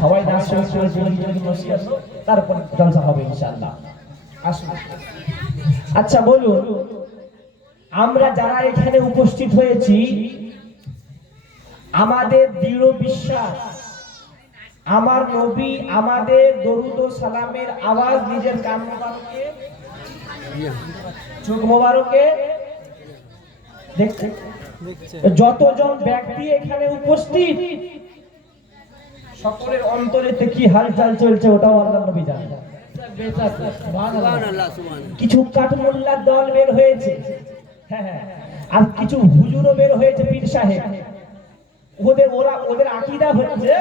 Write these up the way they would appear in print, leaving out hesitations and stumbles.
সবাই নাচ করে তারপর জলসা হবে ইনশাআল্লাহ। আসুন। আচ্ছা বলুন, আমরা যারা এখানে উপস্থিত হয়েছি, আমাদের দৃঢ় বিশ্বাস আমার নবী আমাদের দরুদ ও সালামের আওয়াজ নিজের কান মোবারকে, চোখ মোবারকে দেখছে। যতজন ব্যক্তি এখানে উপস্থিত সকলের অন্তরেতে কি হালচাল চলছে ওটাও আল্লাহ নবী জানেন। কিছু কাঠমোল্লার দল বের হয়েছে, হ্যাঁ, আর কিছু হুজুরও বের হয়েছে, পীর সাহেব। ওদের আকীদা হচ্ছে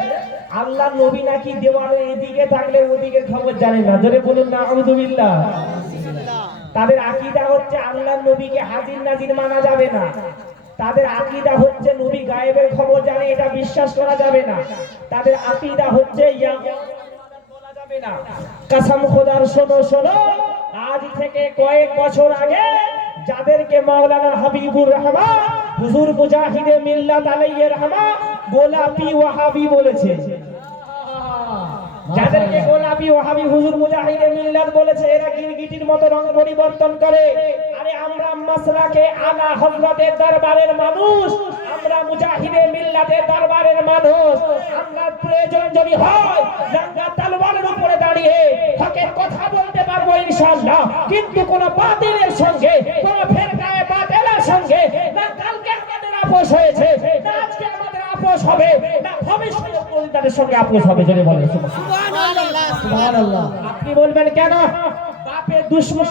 আল্লাহ নবী নাকি দেওয়ালে এদিকে থাকলে ওদিকে খবর জানে না। জোরে বলুন না আউযুবিল্লাহ। তাদের আকীদা হচ্ছে আল্লাহ নবীকে হাজির নাজির মানা যাবে না। তাদের আকীদা হচ্ছে নবী গায়েবের খবর জানে, এটা বিশ্বাস করা যাবে না। তাদের আকীদা হচ্ছে বলা যাবে না। কসম খোদার, শোনো শোনো, আজ থেকে কয়েক বছর আগে যাদেরকে মাওলানা হাবিবুর রহমান হুজুর মুজাহিদে মিল্লাত আলাইহির রহমান গোলাপি ওয়াহাবি বলেছে, যাদেরকে গোলাপি ওয়াহাবি হুজুর মুজাহিদে মিল্লাত বলেছে, এরা গিরগিটির মতো রং পরিবর্তন করে। আরে আমরা মাসলাকে আলা হযরতের দরবারের মানুষ, আমরা মুজাহিদে মিল্লাতের দরবারের মানুষ। আমরা প্রয়োজন যদি হয় লঙ্কা তলোয়ারের উপরে দাঁড়িয়ে হকের কথা বলতে পারবো ইনশাআল্লাহ, কিন্তু কোন বাতিলের সঙ্গে, কোন ফিরকায়ে বাতিলের সঙ্গে না কালকে আমাদের আপোষ হয়েছে, না আজকে আমাদের আপোষ হবে, না ভবিষ্যতে তাদের সঙ্গে আপোষ হবে। যদি বলেন সুবহানাল্লাহ, সুবহানাল্লাহ। আপনি বলবেন কেন? বাপের দুশমন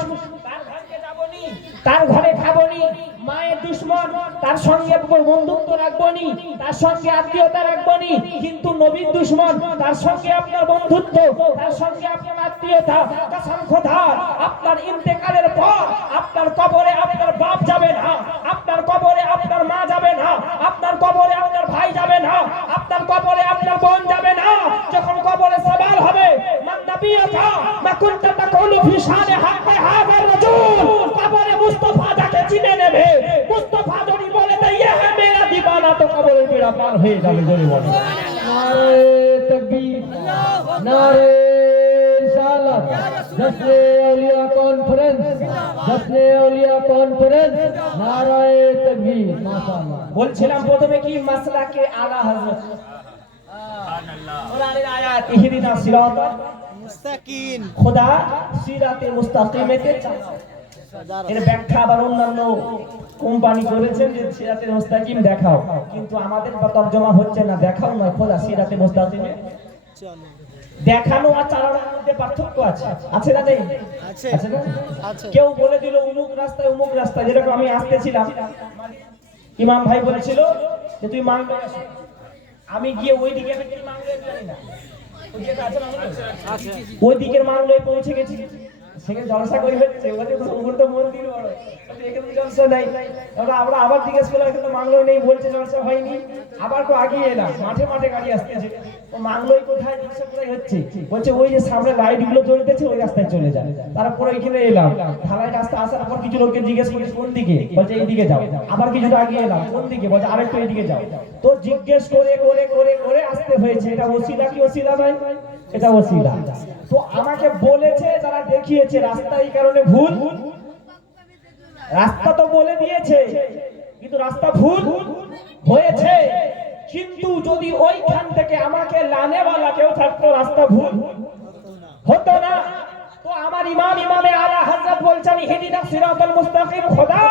তার ঘরে যাবনি, তার ঘরে খাবনি, মায়ের দুশমন তার সঙ্গে বন্ধুত্ব রাখবনি, তার সঙ্গে আত্মীয়তা রাখবনি, কিন্তু নবীর দুশমন তার সঙ্গে আপনার বন্ধুত্ব, তার সঙ্গে আপনার আত্মীয়তা। কসম খোদার, আপনার ইন্তেকালের পর আপনার কবরে আপনার বাপ যাবে না, আপনার কবরে আপনার মা যাবে না, আপনার কবরে আপনার ভাই যাবে না, আপনার কবরে আপনার বোন যাবে না। যখন কবরে সওয়াল হবে মান নবিয়্যুকা মা কুনতা তাকুলু ফি শানে হাক্কি হাযা রাজুল, কবরে মুস্তাফা যাকে চিনে নেবে, মুস্তাফা যদি বলে দে ইয়ে হ্যায় মেরা দিবানা, তো কবরে বেড়া পার হয়ে যাবে। যদি বলে নারে তাকবীর, নারে রিসালাত, জশ্নে আউলিয়া কনফারেন্স, জশ্নে আউলিয়া কনফারেন্স, নারে তাকবীর। মাশাআল্লাহ। বলছিলাম প্রথমে কি মাসলাকে আলা হযরত সুবহানাল্লাহ, কোরআনের আয়াত ইহদিনা সিরাতাল মুস্তাকিম, খোদা সিরাতে মুস্তাকিমেতে চালাও। এর ব্যাখ্যা আবার অন্যান্য কোম্পানি করেছেন যে সিরাতে মুস্তাকিম দেখাও, কিন্তু আমাদের তরজমা হচ্ছে না দেখাও না, খোদা সিরাতে মুস্তাকিমে চলো। দেখানো আর চালানোর মধ্যে পার্থক্য আছে, আছে না? নেই? আছে না? কেউ বলে দিল উমুক রাস্তায় উমুক রাস্তায়, যেরকম আমি আসতেছিলাম ইমাম ভাই বলেছিল যে তুই মাংলো, আমি গিয়ে ওই দিকে মাংলো জানি না, ওই দিকের মাংলোয় পৌঁছে গেছি, সেখানে জলসা করে হচ্ছে, ওখানে সম্পূর্ণ মন্দির বড়, এখানে জলসা নাই। আমরা আবার জিজ্ঞেস করলাম এখানে মাংলো নেই, বলছে জলসা হয়নি। আবার তো আগিয়ে এলাম, মাঠে মাঠে গাড়ি আসতেছে, ও মাংলোই কোথায়, জলসা কোথায় হচ্ছে, বলছে ওই যে সামনে লাইট গুলো জ্বলতেছে ওই রাস্তায় চলে যায়। তারপরে এখানে এলাম, ঢালাই রাস্তা আসার পর কিছু লোককে জিজ্ঞেস করি কোন দিকে, বলছে এই দিকে যাও। আবার কিছুটা আগিয়ে এলাম, কোন দিকে, বলছে আরেকটু এইদিকে যাও। তো জিজ্ঞেস করে করে করে করে আসতে হয়েছে। এটা ওসিলা কি ওসিলা ভাই? এটা ওসিলা। তো আমাকে বলেছে যারা দেখিয়েছে রাস্তা এই কারণে ভুল, রাস্তা তো বলে দিয়েছে কিন্তু রাস্তা ভুল হয়েছে। কিন্তু যদি ওইখান থেকে আমাকে লানেওয়ালা কেউ থাকতো রাস্তা ভুল হতো না। তো আমার ইমামে আলা হযরত বলছেন ইহদিনা সিরাতাল মুস্তাকিম, খোদা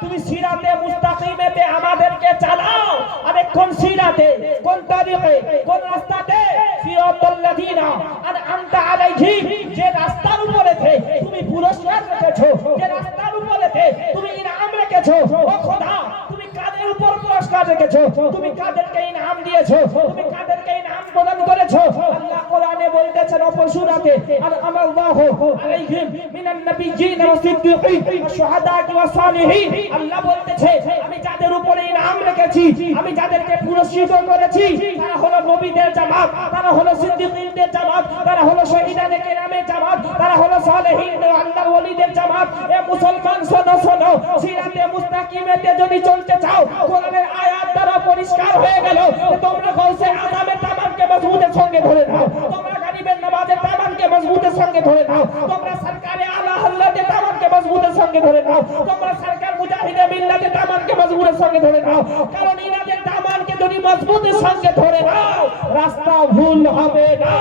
তুমি সিরাতে মুস্তাকিমেতে আমাদেরকে চালাও। আরে কোন সিরাতে, কোন তরিকে, কোন রাস্তাতে? সিরাতাল লাযিনা আনআমতা আলাইহিম, যে রাস্তার উপরেতে তুমি পুরস্কার রেখেছো, যে রাস্তার উপরেতে তুমি ইনাম রেখেছো। ও খোদা তুমি কাদের উপর পুরস্কার রেখেছো, তুমি কাদেরকে ইনাম দিয়েছো, তুমি কাদেরকে ইনাম প্রদান করেছো? আল্লাহ কোরআনে বলতেছেন অপর সূরাতে আনআমাল্লাহু আলাইহিম মিনান নাবিয়্যিন ওয়াস সিদ্দীকিন ওয়াস শুহাদা'i ওয়াস সালিহিন। আল্লাহ বলতেছে আমি যাদের উপরে ইনাম রেখেছি, আমি যাদেরকে পুরস্কৃত করেছি, তারা হলো নবীদের জামাত, তারা হলো সিদ্দীকীনদের জামাত, তারা হলো শহীদানে কেরামের জামাত, তারা হলো সালেহিন ও আল্লাহর ওলিদের জামাত। এ মুসলমান শোনো শোনো, সিরাতে মুস্তাকিমেতে যদি চলতে চাও, কোরআনের আয়াত দ্বারা পরিষ্কার হয়ে গেল তোমরা গাউসে আযমের তামাম দামানকে মজবুতের সঙ্গে ধরে নাও, তোমরা গরিবের নওয়াজের দামানকে মজবুতের সঙ্গে ধরে নাও, তোমরা সরকারে আলা হযরতের দামানকে মজবুতের সঙ্গে ধরে নাও, তোমরা সরকার মুজাহিদে মিল্লাতের দামানকে মজবুতের সঙ্গে ধরে নাও। কারণ ইনাদের দামানকে যদি মজবুতের সঙ্গে ধরে নাও, রাস্তা ভুল হবে না।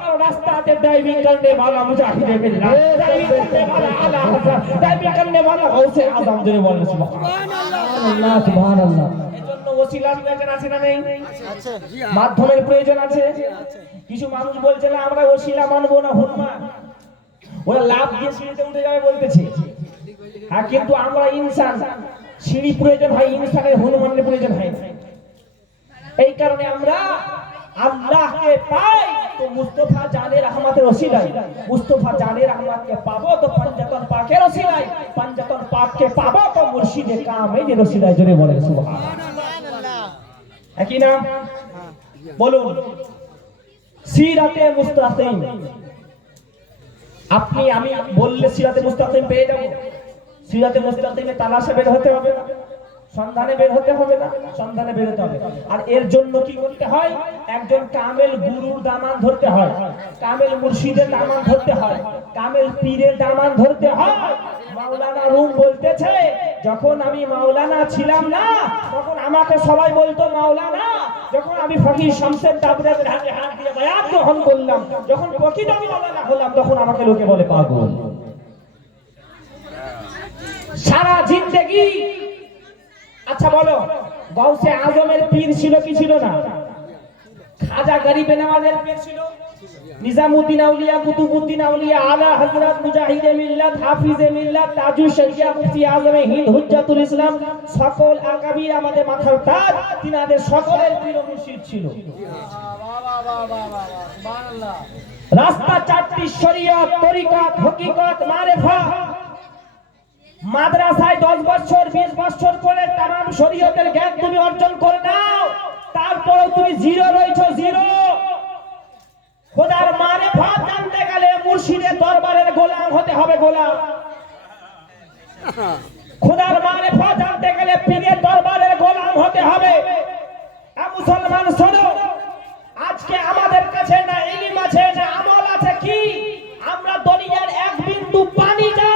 কারণ রাস্তাতে ড্রাইভিং করনে वाला মুজাহিদে মিল্লাত, ড্রাইভিং করনে वाला আলা হযরত, ড্রাইভিং করনে वाला গাউসে আযম জোরে বলেন সুবহানাল্লাহ সুবহানাল্লাহ। এজন্য ওসিলার প্রয়োজন আছে না নেই? আছে। মাধ্যমের প্রয়োজন আছে। কিছু মানুষ বলছে না আমরা ওসিলা মানবো না, হনুমান ওরা লাভ দিয়ে সিঁড়িতে উঠে যাবে বলতেছে। আর কিন্তু আমরা ইনসান, সিঁড়ি প্রয়োজন হয় ইনসানের, হনুমানের প্রয়োজন হয় না। এই কারণে আমরা আল্লাহকে পাই তো মুস্তাফা জানে রহমতের ওসিলায়, মুস্তাফা জানে রহমতকে পাবো তো পঞ্জাতন পাকের ওসিলায়, পঞ্জাতন পাককে পাবো তো মুর্শিদে কামেলের ওসিলায়। জোরে বলেন সুবহানাল্লাহ। একই না? বলুন সিরাতে মুস্তাকিম। আপনি আমি বললে সিরাতে মুস্তাকিম পেয়ে যাব? সিরাতে মুস্তাকিমে তালাশে বের হতে হবে, সন্ধানে বের হতে হবে না? সন্ধানে বের হতে হবে। আর এর জন্য কি করতে হয়? একজন কামেল গুরুর দামান ধরতে হয়, কামেল মুর্শিদের দামান ধরতে হয়, কামেল পীরের দামান ধরতে হয়। মাওলানা রুম বলতেছে, যখন আমি মাওলানা ছিলাম না তখন আমাকে সবাই বলতো মাওলানা, যখন আমি ফকির শামসের তাবরেজের হাতে হাত দিয়ে বায়াত গ্রহণ করলাম, যখন প্রকৃত মাওলানা হলাম তখন আমাকে লোকে বলে পাগল। সারা জিন্দেগি। আচ্ছা বলো, গাউসে আজমের পীর ছিল কি ছিল না? খাজা গরিবে নওয়াজের পীর ছিল, নিজামউদ্দিন আউলিয়া, কুতুবউদ্দিন আউলিয়া, আলা হযরত মুজাহিদে মিল্লাত, হাফিজে মিল্লাত, তাজুল শরিয়া, মুফতি আজমে হিন্দ, হুজ্জাতুল ইসলাম, সকল আকাবির আমাদের মাথার তাজ, তিনাদের সকলের পীর ও মুর্শিদ ছিল। সুবহানাল্লাহ। রাস্তা চারটি, শরীয়ত, তরিকত, হকিকত, মারিফা। মাদ্রাসায় 10 বছর 20 বছর করে तमाम শরীয়তের জ্ঞান তুমি অর্জন করে নাও, তারপরে তুমি জিরো রইছো, জিরো। খোদার মারিফাত জানতে গেলে মুর্শিদের দরবারের গোলাম হতে হবে, গোলাম। খোদার মারিফাত জানতে গেলে পীরের দরবারের গোলাম হতে হবে। মুসলমান শোনো, আজকে আমাদের কাছে না ইলম আছে না আমল আছে, কি আমরা দুনিয়ার এক বিন্দু পানি যা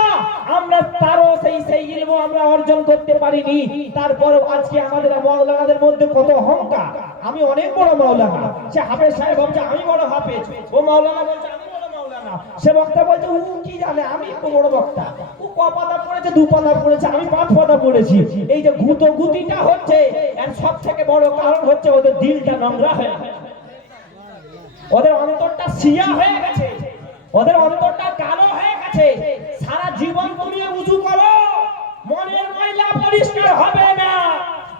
আমরা তারও সেই ইলম আমরা অর্জন করতে পারিনি। তারপরে আজকে আমাদের মাওলানাদের মধ্যে কত অহংকার, আমি অনেক বড় মাওলানা। সে হাফেজ সাহেব বলছে আমি বড় হাফেজ, ও মাওলানা বলছে আমি বড় মাওলানা, সে বক্তা বলছে ও কি জানে আমি একটু বড় বক্তা, ও ক পাতা পড়েছে 2 পাতা পড়েছে, আমি 5 পাতা পড়েছি। এই যে গুতিটা হচ্ছে এর সবথেকে বড় কারণ হচ্ছে ওদের দিলটা নোংরা হয়ে গেছে, ওদের অন্তরটা সিয়া হয়ে গেছে, ওদের অন্তরটা কালো হয়ে গেছে। সারা জীবন তুমি উযু করো, মনের ময়লা পরিষ্কার হবে না।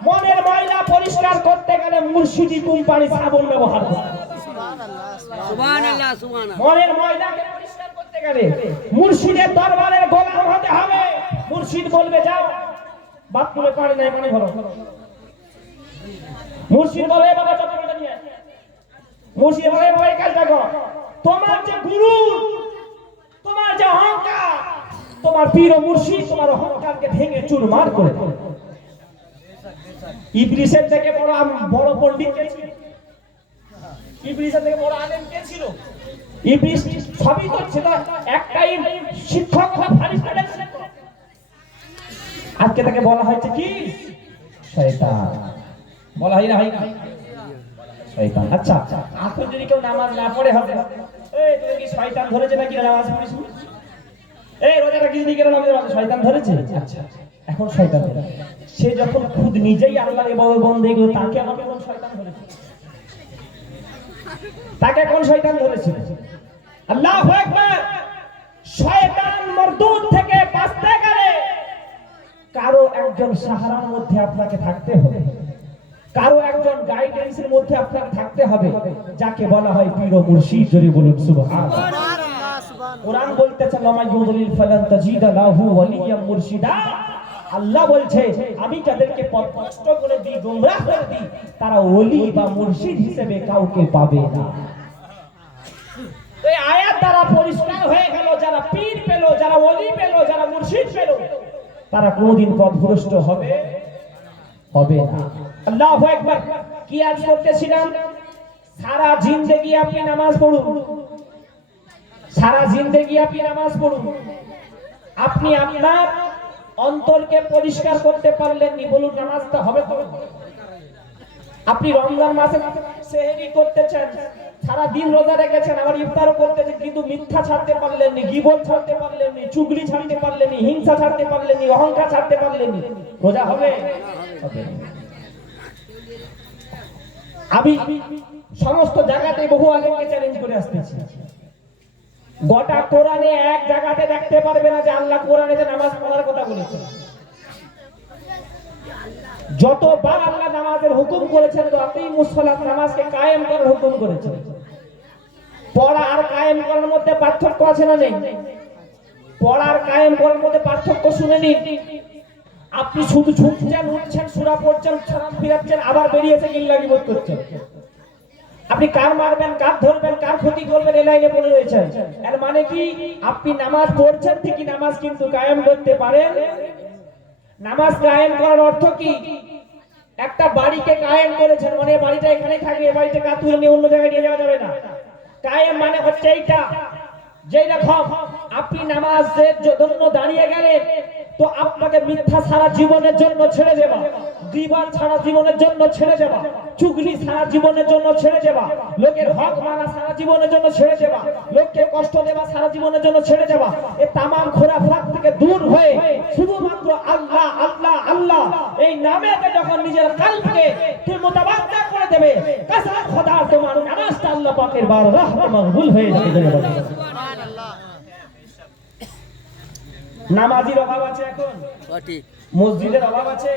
মনের ময়লা পরিষ্কার করতে গেলে মুর্শিদি কোম্পানি সাবান ব্যবহার করো। সুবহানাল্লাহ সুবহানাল্লাহ সুবহানাল্লাহ। মনের ময়লাকে পরিষ্কার করতে গেলে মুর্শিদের দরবারের গোলাম হতে হবে। মুর্শিদ বলবে যাও বাথরুমে পানি নাই, পানি ভরো। মুর্শিদ বলে বাবা চপ্পলটা নিয়ে, মুর্শিদ বলে বাবা এই কাজটা করো। তোমার যে গুরু, তোমার যে অহংকার, তোমার পীর ও মুর্শিদ তোমার অহংকারকে ভেঙে চুরমার করে দেবে। ইবলিসের থেকে বড় পণ্ডিত কে ছিল? ইবলিসের থেকে বড় আলেম কে ছিল? ইবলিস সবই করছে না, একটাই শিক্ষক বা ফারিস্তাদের শিক্ষক। আজকে তাকে বলা হয়েছে কি? শয়তান বলা হয় না, হয় না শয়তান। আচ্ছা এখন যদি কেউ নামাজ না পড়ে হবে, এই তুমি কি শয়তান ধরেছে নাকি নামাজ পড়িস? এই রোজাটা কি দিকে নামাজ শয়তান ধরেছে? আচ্ছা এখন শয়তান সে যখন খুদ নিজেই আল্লাহর ইবাদত বন্দেগী করে, তাকে আমাকে কোন শয়তান ধরেছে? তাকে কোন শয়তান ধরেছে? আল্লাহু আকবার। শয়তান মরদুদ থেকে বাঁচতে গেলে কারো একজন সাহারার মধ্যে আপনাকে থাকতে হবে, কারো একজন গাইডেন্সের মধ্যে আপনাকে থাকতে হবে, যাকে বলা হয় পীর ও মুর্শিদ। জোরে বলুন সুবহানাল্লাহ। কোরআন বলতেছে লামা ইউদলিল ফালান তাজিদা লাহু ওয়ালিয়াম মুরশিদা। আল্লাহ বলছে আমি যাদেরকে পথভ্রষ্ট করে দিই, গোমরাহ করে দিই, তারা ওলি বা মুর্শিদ হিসেবে কাউকে পাবে না। এই আয়াত দ্বারা পরিষ্কার হয়ে গেল, যারা পীর পেল, যারা ওলি পেল, যারা মুর্শিদ পেল, তারা কোনোদিন পথভ্রষ্ট হবে না। আল্লাহু আকবার। কি আজ করতেছিলাম? সারা জিন্দেগি আপনি নামাজ পড়ুন, সারা জিন্দেগি আপনি নামাজ পড়ুন, আপনি আপনার অন্তরকে পরিষ্কার করতে পারলেন নি, বলুন নামাজটা হবে তো? আপনি রমজান মাসে সেহরি করতেছেন, সারা দিন রোজা রেখেছেন, আবার ইফতারও করতেছেন, কিন্তু মিথ্যা ছাড়তে পারলেন নি, গীবত ছাড়তে পারলেন নি, চুগলি ছাড়তে পারলেন নি, হিংসা ছাড়তে পারলেন নি, অহংকার ছাড়তে পারলেন নি, রোজা হবে? আমি সমস্ত জায়গাতে বহু আলেমকে চ্যালেঞ্জ করে আসতেছি, গোটা কোরআনে এক জায়গাতে দেখতে পারবে না যে আল্লাহ কোরআনে যে নামাজ পড়ার কথা বলেছেন। যতবার আল্লাহ নামাজের হুকুম করেছেন তো আপনি মুসল্লাত নামাজকে কায়েম করার হুকুম করেছেন। পড়া আর কায়েম করার মধ্যে পার্থক্য আছে না নেই? পড়া আর কায়েম করার মধ্যে পার্থক্য শুনে নিন। আপনি শুধু ঝুঁকছেন, উঠছেন, সূরা পড়ছেন, সালাম ফিরাচ্ছেন, আবার বেরিয়েছে গিল্লাগি বোধ করছেন। আপনি কার মারবেন, কার ধরবেন, কার ক্ষতি করবেন এই লাইনে পড়ে রয়েছেন। এর মানে কি? আপনি নামাজ পড়ছেন ঠিকই, নামাজ কিন্তু কায়েম করতে পারেন। নামাজ কায়েম করার অর্থ কি? একটা বাড়িকে কায়েম করেছেন মানে বাড়িটা এখানেই থাকবে, এই বাড়িতে কাজ তুলে নিয়ে অন্য জায়গায় নিয়ে যাওয়া যাবে না। কায়েম মানে হচ্ছে এইটা, যেই রকম আপনি নামাজের জন্য দাঁড়িয়ে গেলেন তো আপনাকে মিথ্যা সারা জীবনের জন্য ছেড়ে দেবা, গীবত সারা জীবনের জন্য ছেড়ে দেবা, চুগলি সারা জীবনের জন্য ছেড়ে দেবা, লোকের হক মারা সারা জীবনের জন্য ছেড়ে দেবা, লোককে কষ্ট দেবা সারা জীবনের জন্য ছেড়ে দেবা। এই তামাম খোরাফাত থেকে দূর হয়ে শুধুমাত্র আল্লাহ আল্লাহ আল্লাহ এই নামেতে যখন নিজের কলবকে তুমি মুতাবাজ্জা করে দেবে, কসম খোদা তোমার নামাজটা আল্লাহ পাকের বারগাহ মকবুল হয়ে যাবে। সুবহানাল্লাহ। নামাজির অভাব আছে এখন, মসজিদের অভাব আছে।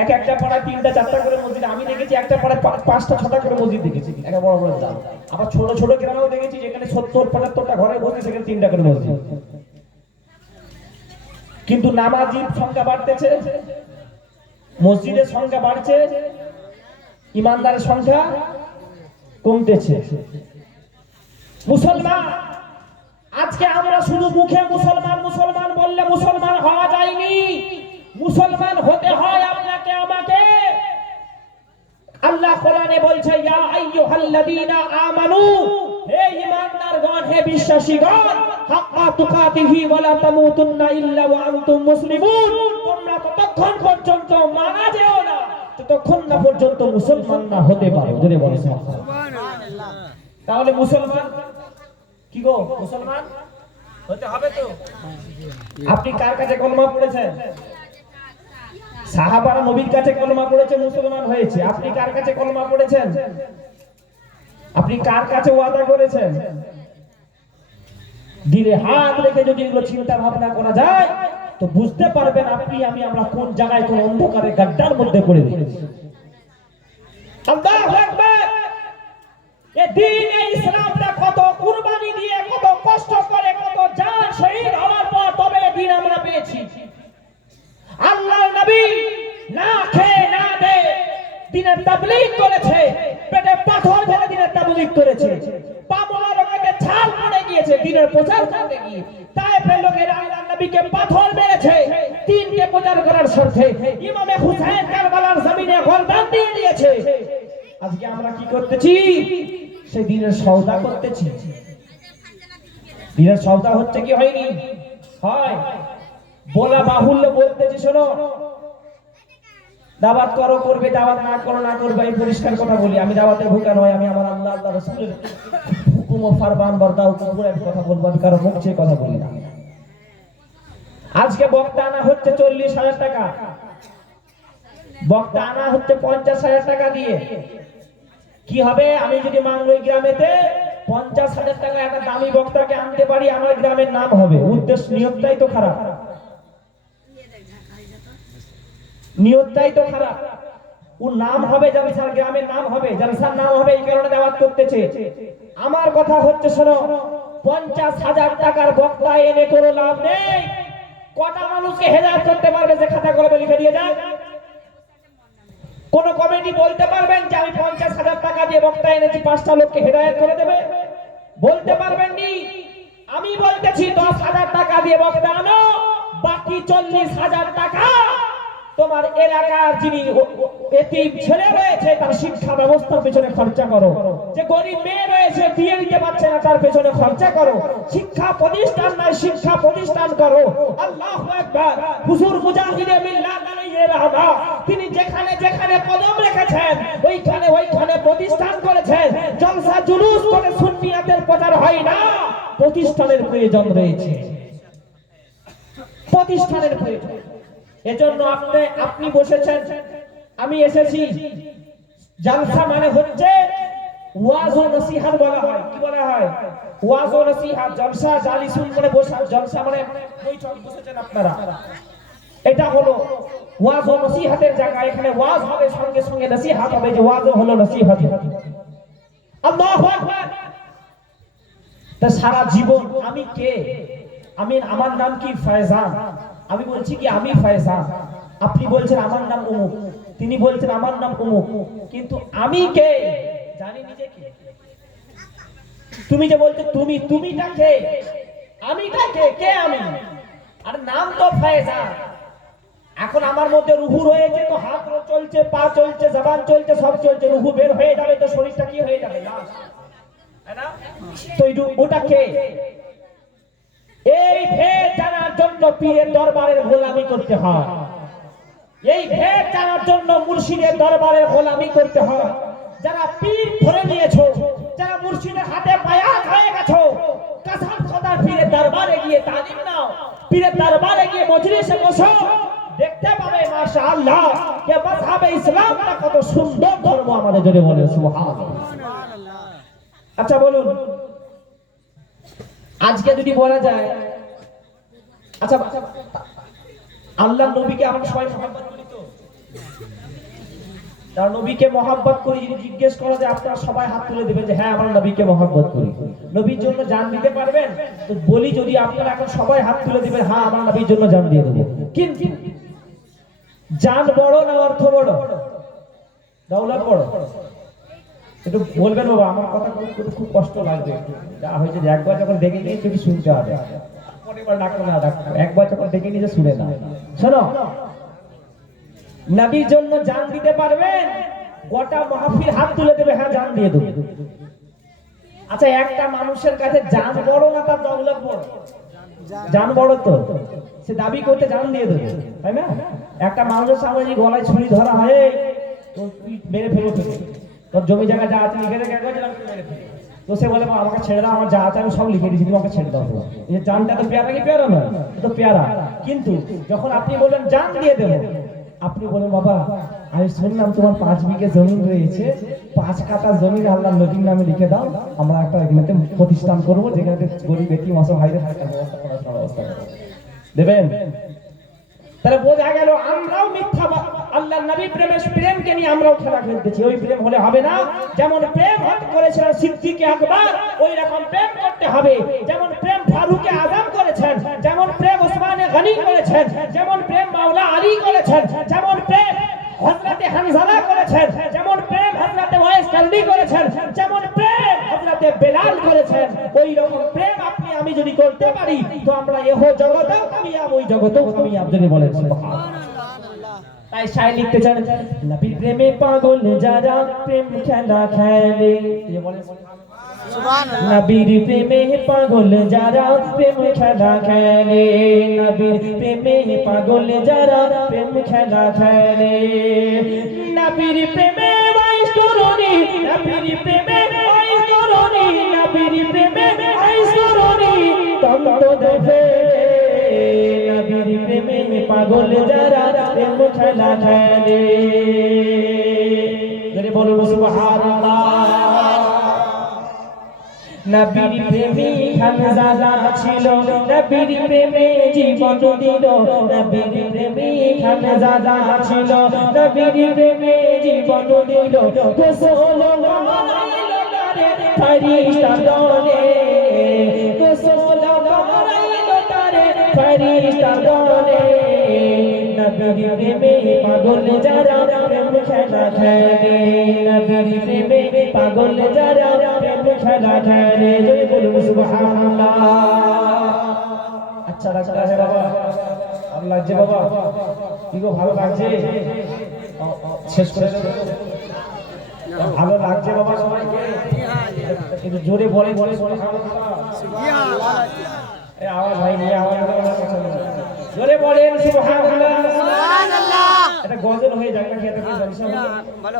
এক একটা পাড়ায় 3টা 4টা করে মসজিদ আমি দেখেছি, একটা পাড়ায় 5টা 6টা করে মসজিদ দেখেছি, একটা বড় বড় জাল। আবার ছোট ছোট গ্রামেও দেখেছি যেখানে 70-75টা ঘরে বসে সেখানে 3টা করে মসজিদ। কিন্তু নামাজির সংখ্যা বাড়তেছে, মসজিদের সংখ্যা বাড়ছে, ইমানদারের সংখ্যা কমতেছে। মুসলমান আজকে আমরা শুধু মুখে মুসলমান মুসলমান বললে মুসলমান হওয়া যায়নি, মুসলমান হতে হয় আপনাকে আমাকে। আল্লাহ কোরআনে বলছে ইয়া আইয়ুহাল্লাযীনা আমানু, হে ঈমানদারগণ, হে বিশ্বাসীগণ, হাক্কা তুকাতিহি ওয়া লা তামুতুন্না ইল্লা ওয়া আনতুম মুসলিমুন, তোমরা ততক্ষণ পর্যন্ত মারা যেও না ততক্ষণ না পর্যন্ত মুসলমান না হতে পারো। যদি বলো সুবহানাল্লাহ। তাহলে মুসলমান কি গো, মুসলমান হতে হবে তো। আপনি কার কাছে কলমা পড়েছেন? সাহাবারা নবীর কাছে কলমা পড়েছে, মুসলমান হয়েছে। আপনি কার কাছে কলমা পড়েছেন? আপনি কার কাছে ওয়াদা করেছেন? দিলে হাত রেখে যদি এগুলো চিন্তা ভাবনা করা যায় তো বুঝতে পারবেন আপনি আমি আমরা কোন জায়গায় কোন অন্ধকারে গাড্ডার মধ্যে পড়ে গেছি। আল্লাহু আকবার। এই দ্বীন ইসলামটা কত কুরবানি দিয়ে, কত কষ্ট করে, কত জান শহীদ হওয়ার পর তবে দ্বীন আমরা পেয়েছি। আল্লাহর নবী না খেয়ে না দে দ্বীনের তাবলীগ করেছে, পেটে পাথর ঢেলে দ্বীনের তাবলীগ করেছে, পা মোবারকে ছাল পড়ে গিয়েছে দ্বীনের প্রচার করতে গিয়ে। তায়েফের লোকেরা আল্লাহর নবীকে পাথর মেরেছে দ্বীনকে প্রচার করার স্বার্থে। ইমামে হুসাইন কারবালার জমিনে গর্দান দিয়ে দিয়েছে। আজকে আমরা কি করতেছি? সেই দ্বীনের সওদা করতেছি। দ্বীনের সওদা হচ্ছে কি হয়নি? হয়। বলা বাহুল্য বলতেছি, শোনো, দাওয়াত করো করবে, দাওয়াত না করো না করবে, এই পরিষ্কার কথা বলি। আমি দাওয়াতের ভূকা নয়, আমি আমার আল্লাহ আল্লাহ রাসূলের হুকুম ও ফরমান বরদাও কুরআনের কথা বলবো, আমি কারো মুখ চেয়ে কথা বলি না। আজকে বক্তা আনা হচ্ছে 40,000 টাকা, বক্তা আনা হচ্ছে 50,000 টাকা দিয়ে। কি হবে? আমি যদি মাংরই গ্রামেতে 50,000 টাকা একটা দামি বক্তাকে আনতে পারি, আমার গ্রামের নাম হবে। উদ্দেশ্য, নিয়তটাই তো খারাপ, নিয়তটাই তো খারাপ। ওর নাম হবে জালসার, গ্রামের নাম হবে, জালসার নাম হবে, এই কারণে দাওয়াত করতেছে। আমার কথা হচ্ছে শোনো, 50,000 টাকার বক্তা এনে কোনো লাভ নেই। কটা মানুষকে হেদায়েত করতে পারবে যে খাতা কলমে লিখে দিয়ে যায়? কোন কমিটি বলতে পারবেন যে আমি 50,000 টাকা দিয়ে বক্তা এনেছি, 5টা লোককে হেদায়েত করে দেবে? বলতে পারবেন নি। আমি বলতেছি 10,000 টাকা দিয়ে বক্তা আনো, বাকি 40,000 টাকা তোমার এলাকার যিনি এতিম ছেলে রয়েছে তার শিক্ষা ব্যবস্থার পেছনে খরচা করো, যে গরিব মেয়ে রয়েছে বিয়ে দিতে পারছে না তার পেছনে খরচা করো, শিক্ষা প্রতিষ্ঠান নাই শিক্ষা প্রতিষ্ঠান করো। আল্লাহু আকবার। হুজুর মুজাহিদে মিল্লাত আলাইহির রাহমা তিনি যেখানে যেখানে কদম রেখেছেন ওইখানে প্রতিষ্ঠান করেছেন। জলসা জুলুস করে সুন্নিয়াতের প্রচার হয় না, প্রতিষ্ঠানের প্রয়োজন রয়েছে, প্রতিষ্ঠানের প্রয়োজন। এজন্য আপনি বসেছেন, আমি এসেছি। জালসা মানে হচ্ছে ওয়াজ ও নসিহত বলা হয়। কি বলা হয়? ওয়াজ ও নসিহত। জলসা জালিসুন মানে বসা, জলসা মানে বৈঠক বসেছেন আপনারা। এটা হলো ওয়াজ ও নসিহতের জায়গা। এখানে ওয়াজ হবে সঙ্গে সঙ্গে নসিহত হবে, যে ওয়াজ হলো নসিহত। আল্লাহু আকবার। তা সারা জীবন আমি কে? আমার নাম কি? ফয়জান। আমি বলছি কি আমি ফয়জান, আপনি বলছেন আমার নাম অমুক, তিনি বলছেন আমার নাম অমুক, কিন্তু আমি কে জানি নিজে কে? তুমি যে বলছো তুমিটা কে? আমিটা কে? কে আমি? আর নাম তো ফয়জান। এখন আমার মধ্যে রুহু রয়েছে, তো হাত চলছে, পা চলছে, জবান চলছে, সব চলছে। রুহু বের হয়ে যাবে তো শরীরটা কি হয়ে যাবে? লাশ, তাই না? তো ওটা কে? এই ভেদ জানার জন্য পীরের দরবারের গোলামি করতে হয়। এই ভেদ জানার জন্য মুর্শিদের দরবারের গোলামি করতে হয়। যারা পীর ধরে নিয়েছো, যারা মুর্শিদের হাতে বায়াত হয়ে গেছো, কসম খোদার পীরের দরবারে গিয়ে তালিম নাও, পীরের দরবারে গিয়ে মজলিসে বসো, দেখতে পাবে মাশাআল্লাহ যে মাযহাবে ইসলামটা কত সুন্দর ধর্ম। আমাদের জন্য বলে সুবহানাল্লাহ। আচ্ছা বলুন, আজকে যদি বলা যায়, আচ্ছা আল্লাহ নবীকে আমরা সবাই মহব্বত করি তো? তার নবীকে মহব্বত করি যদি জিজ্ঞেস করা যায়, আপনারা সবাই হাত তুলে দেবেন যে হ্যাঁ আমরা নবীকে মহব্বত করি। নবীর জন্য জান দিতে পারবেন? তো বলি, যদি আপনারা এখন সবাই হাত তুলে দিবেন হ্যাঁ আমরা নবীর জন্য জান দিয়ে দেবো। কিন্তু জান বড় না অর্থ বড়? দৌলত বড়? একটু বলবেন বাবা, আমার কথা খুব কষ্ট লাগবে। যা হয়েছে যে একবার যখন দেখে নিয়ে যদি শুনতে হবে, পরেরবার ডাকো না, একবার যখন দেখে নিয়ে শুনে না। শোনো, নবীর জন্য জান দিতে পারবেন? গোটা মাহফিল হাত তুলে দেবে হ্যাঁ জান দিয়ে দেবো। আচ্ছা, একটা মানুষের কাছে জান বড় না তার দৌলত বড়? জান বড় তো, সে দাবি করতে জান দিয়ে দেবে, তাই না? একটা মানুষের সামনে যদি গলায় ছুরি ধরা হয়, মেরে ফেলে তোর জমি জায়গা যা আছে লিখে রেখে, তো সে বলে আমাকে ছেড়ে দাও, আমার যা আছে আমি সব লিখে দিয়েছি, তুমি আমাকে ছেড়ে দাও। এই জানটা তো পেয়ারা কি পেয়ারা নয়? তো পেয়ারা। কিন্তু যখন আপনি বলেন জান দিয়ে দেবো, আপনি বলেন বাবা আমি শুনলাম তোমার 5 বিঘে জমি রয়েছে, 5 কাঠা জমি আল্লাহ নবীর নামে লিখে দাও, আমরা একটা এখানে প্রতিষ্ঠান করবো যেখানে গরিব ব্যক্তি অসহায়দের থাকার ব্যবস্থা করার ব্যবস্থা দেবেন। তাহলে বোঝা গেল আমরাও মিথ্যা আল্লাহর নবী প্রেমকে নিয়ে আমরাও খেলা খেলতেছি। ওই প্রেম হলে হবে না। যেমন প্রেম করেছিলেন সিদ্দিক আকবর, ওই রকম প্রেম করতে হবে। যেমন প্রেম ফারুকে আজম করেছেন, যেমন প্রেম ওসমানে গনি করেছেন, যেমন প্রেম মাওলা আলী করেছেন, যেমন প্রেম হযরতে হানজালা করেছেন, যেমন প্রেম হযরতে ওয়াইস কারনি করেছেন, যেমন প্রেম হযরতে বেলাল করেছেন, ওই রকম প্রেম আপনি আমি যদি করতে পারি তো আমরা এহ জগতেও কামিয়াব, ওই জগতেও কামিয়াব। যদি বলেন সুবহানাল্লাহ। তাই শায়র লিখতে চান, নবীর প্রেমে পাগল যারা প্রেম খেলা খেলে, বলেন সুবহানাল্লাহ। নবীর প্রেমে পাগল যারা প্রেম খেলা খেলে, নবীর প্রেমে পাগল যারা প্রেম খেলা খেলে, নবীর প্রেমে ওয়াইস করনি, নবীর প্রেমে ওয়াইস করনি, নবীর প্রেমে ওয়াইস করনি তন্ত দেবে, নবীর প্রেমে পাগল যারা প্রেম খেলা খেলে। যদি বলুন সুবহানাল্লাহ। নবীর প্রেমে খানজাদা ছিল, নবীর প্রেমে জীবন দিল, নবীর প্রেমে খানজাদা ছিল, নবীর প্রেমে জীবন দিল, গোসল করাইল তারে ফেরেশতা দলে, গোসল করাইল তারে ফেরেশতা দলে, নবীর প্রেমে পাগল যারা প্রেম খেলা খেলে, নবীর প্রেমে পাগল যারা প্রেম খেলা খেলে। যদি বলুন সুবহানাল্লাহ। আচ্ছা লাগছে বাবা, ভালো লাগছে বাবা, কি গো ভালো লাগছে? শেষ করে দেব। ভালো লাগছে বাবা সবাইকে, কিন্তু জোরে বলে বলে এই আওয়াজ হয়নি, আওয়াজ জোরে বলেন সুবহানাল্লাহ। এটা গজল হয়ে যায় নাকি? এটা কি জলসা হলো?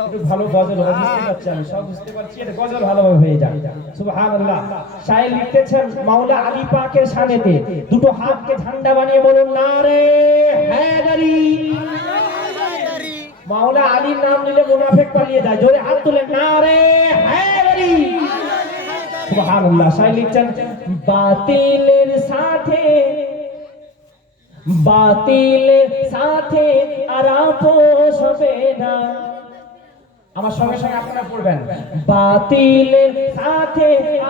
একটু ভালো গজল হবে, বুঝতে পারছি আমি, সব বুঝতে পারছি, এটা গজল ভালোভাবে হয়ে যায়। সুবহানাল্লাহ। শায়ের লিখতেছেন মাওলা আলী পাকের শানেতে, দুটো হাতকে ঝান্ডা বানিয়ে বলুন নারে হায়দারি। মাওলা আলীর নাম নিলে মুনাফিক পালিয়ে যায়, জোরে হাত তুলে নারে হায়দারি। সুবহানাল্লাহ। শায়ের লিখছেন বাতিলের সাথে আর আপোষ হবে না। আমার সঙ্গে সঙ্গে আপনারা পড়বেন, বাতিলের সাথে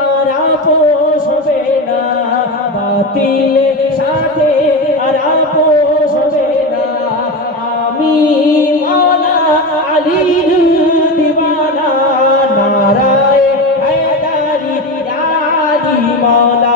আর আপোষ হবে না, বাতিলের সাথে আর আপোষ হবে না। আমি মাওলা আলীর দিওয়ানা, নারায়ে হায়দারি আলী মাওলা